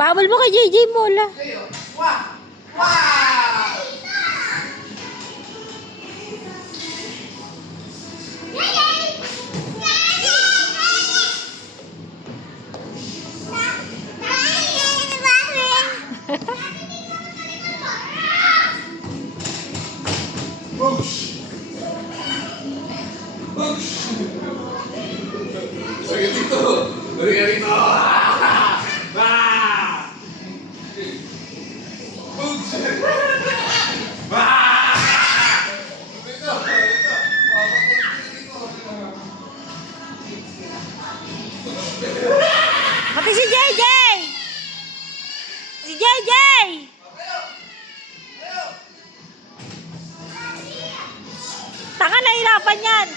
Pawal mo kay JJ Mola. Wah! Wah! Boosh! Boosh! Lagi dito! Lagi dito! Ah! Boosh! Ah! Dito! Dito! Pati si JJ! Si JJ! Taka, nahirapan yan.